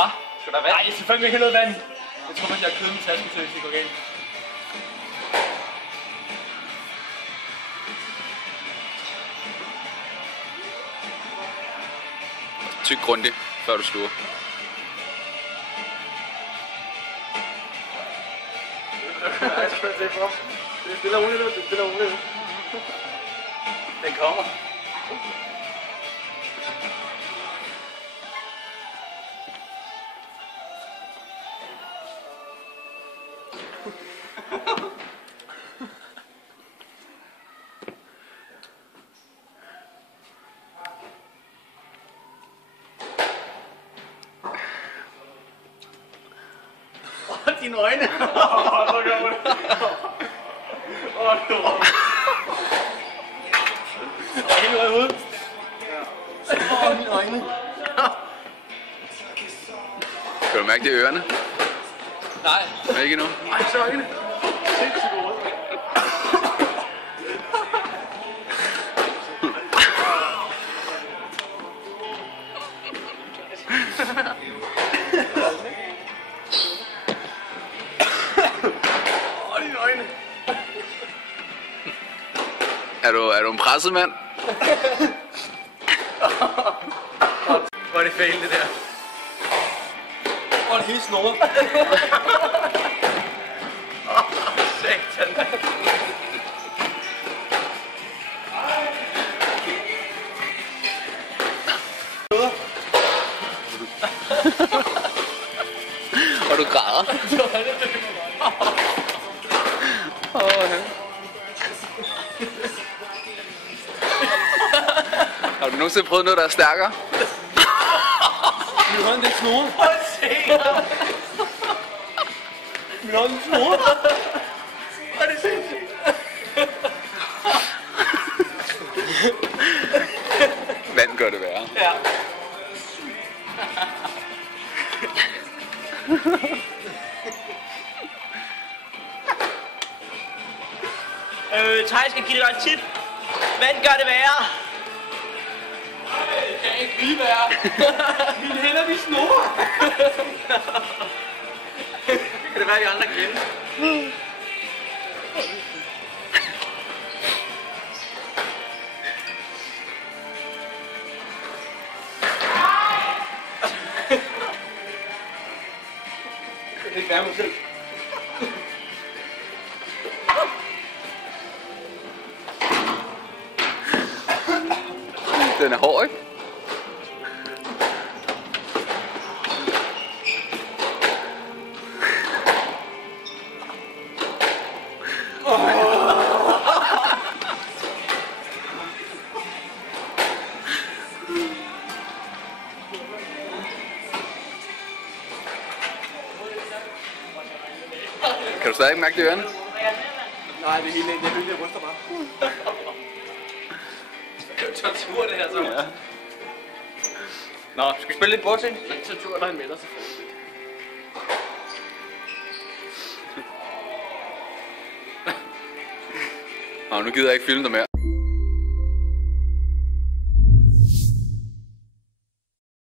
Hvad? Skal der vand? Nej, jeg skal fandme ikke have noget vand. Jeg tror faktisk, jeg har kødet min taske til, hvis det går galt. Tyk grundigt, før du sluger. Det spiller roligt nu, det spiller roligt nu. Den kommer. Dine øjne. Så gør man det. Jeg er helt rød i hovedet. Mine øjne. Kan du mærke det i ørerne? Nej. Nej, ikke endnu. Ej, så øjne. Sindssygt rød. Dine øjne. Er du en presset mand? Hvor er det fail, det der. Hvor er det hele snoret. Satan. Og du græder. Har du nogensinde prøvet noget, der er stærkere? Min hånd, det er snoret. Min hånd, det er snoret. Hvor er det sindssygt. Vand gør det værre. Ja. Thaj skal give dig et tip. Vand gør det værre. Det kan ikke blive værre. Mine hænder, de snorer. Kan det være, I andre kender? Jeg kan ikke være mig selv. Den er hård, ikke? Kan du stadig mærke det i ørerne? Nej, det er hele det hele, jeg ryster bare. Det er jo tortur, det her så. Ja. Nå, skal vi spille lidt bordting? Det er ikke tortur, når han melder sig for. Nå, nu gider jeg ikke filme dig mere.